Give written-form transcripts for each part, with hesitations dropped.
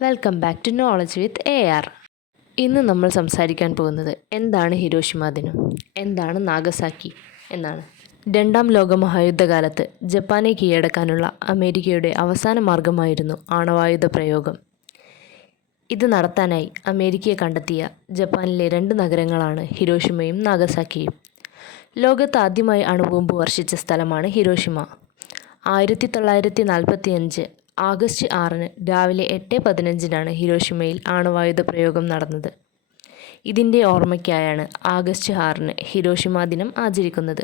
Welcome back to knowledge with AR. ഇന്ന് നമ്മൾ സംസാരിക്കാൻ പോകുന്നത് എന്താണ് ഹിരോഷിമ ദിനം, എന്താണ് നാഗസാക്കി എന്നാണ്. രണ്ടാം ലോക മഹായുദ്ധകാലത്ത് ജപ്പാനെ കീഴടക്കാനുള്ള അമേരിക്കയുടെ അവസാന മാർഗമായിരുന്നു ആണവായുധ പ്രയോഗം. ഇത് നടത്താനായി അമേരിക്കയെ കണ്ടെത്തിയ ജപ്പാനിലെ 2 നഗരങ്ങളാണ് ഹിരോഷിമയും നാഗസാക്കിയും. ലോകത്ത് ആദ്യമായി അണുബോംബ് വർഷിച്ച സ്ഥലമാണ് ഹിരോഷിമ. 1945 ആഗസ്റ്റ് 6 രാവിലെ 8:15 ഹിരോഷിമയിൽ ആണവായുധ പ്രയോഗം നടന്നത്. ഇതിൻ്റെ ഓർമ്മയ്ക്കായാണ് ആഗസ്റ്റ് 6 ഹിരോഷിമ ദിനം ആചരിക്കുന്നത്.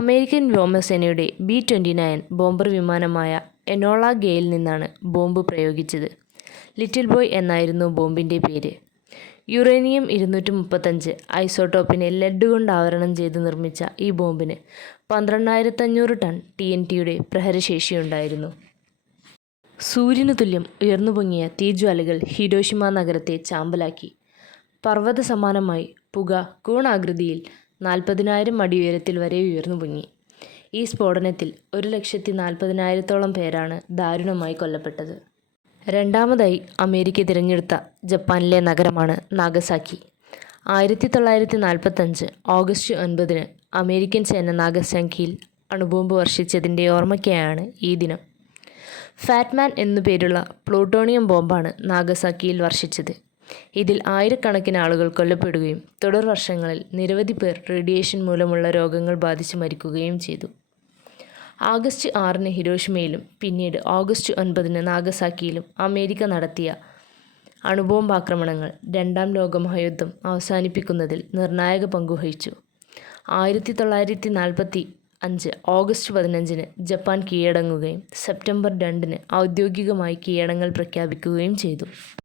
അമേരിക്കൻ വ്യോമസേനയുടെ B-29 ബോംബർ വിമാനമായ എനോള ഗേയിൽ നിന്നാണ് ബോംബ് പ്രയോഗിച്ചത്. ലിറ്റിൽ ബോയ് എന്നായിരുന്നു ബോംബിൻ്റെ പേര്. യുറേനിയം 235 ഐസോട്ടോപ്പിനെ ലെഡ് കൊണ്ട് ആവരണം ചെയ്ത് നിർമ്മിച്ച ഈ ബോംബിന് 12,500 ടൺ TNTയുടെ പ്രഹരശേഷിയുണ്ടായിരുന്നു. സൂര്യനു തുല്യം ഉയർന്നുപൊങ്ങിയ തീജ്വാലകൾ ഹിരോഷിമ നഗരത്തെ ചാമ്പലാക്കി. പർവ്വത സമാനമായി പുക കോണാകൃതിയിൽ 40,000 അടി ഉയരത്തിൽ വരെ ഉയർന്നുപൊങ്ങി. ഈ സ്ഫോടനത്തിൽ 1,40,000-ഓളം പേരാണ് ദാരുണമായി കൊല്ലപ്പെട്ടത്. രണ്ടാമതായി അമേരിക്ക തിരഞ്ഞെടുത്ത ജപ്പാനിലെ നഗരമാണ് നാഗസാക്കി. 1945 ഓഗസ്റ്റ് 9 അമേരിക്കൻ സേന നാഗസാക്കിയിൽ അണുബോംബ് വർഷിച്ചതിൻ്റെ ഓർമ്മയ്ക്കായാണ് ഈ ദിനം. ഫാറ്റ്മാൻ എന്നു പേരുള്ള പ്ലൂട്ടോണിയം ബോംബാണ് നാഗസാക്കിയിൽ വർഷിച്ചത്. ഇതിൽ ആയിരക്കണക്കിന് ആളുകൾ കൊല്ലപ്പെടുകയും തുടർ വർഷങ്ങളിൽ നിരവധി പേർ റേഡിയേഷൻ മൂലമുള്ള രോഗങ്ങൾ ബാധിച്ച് മരിക്കുകയും ചെയ്തു. ആഗസ്റ്റ് 6 ഹിരോഷിമയിലും പിന്നീട് ഓഗസ്റ്റ് 9 നാഗസാക്കിയിലും അമേരിക്ക നടത്തിയ അണുബോംബാക്രമണങ്ങൾ രണ്ടാം ലോകമഹായുദ്ധം അവസാനിപ്പിക്കുന്നതിൽ നിർണായക പങ്കുവഹിച്ചു. 1945 ഓഗസ്റ്റ് 15 ജപ്പാൻ കീഴടങ്ങുകയും സെപ്റ്റംബർ 2 ഔദ്യോഗികമായി കീഴടങ്ങൽ പ്രഖ്യാപിക്കുകയും ചെയ്തു.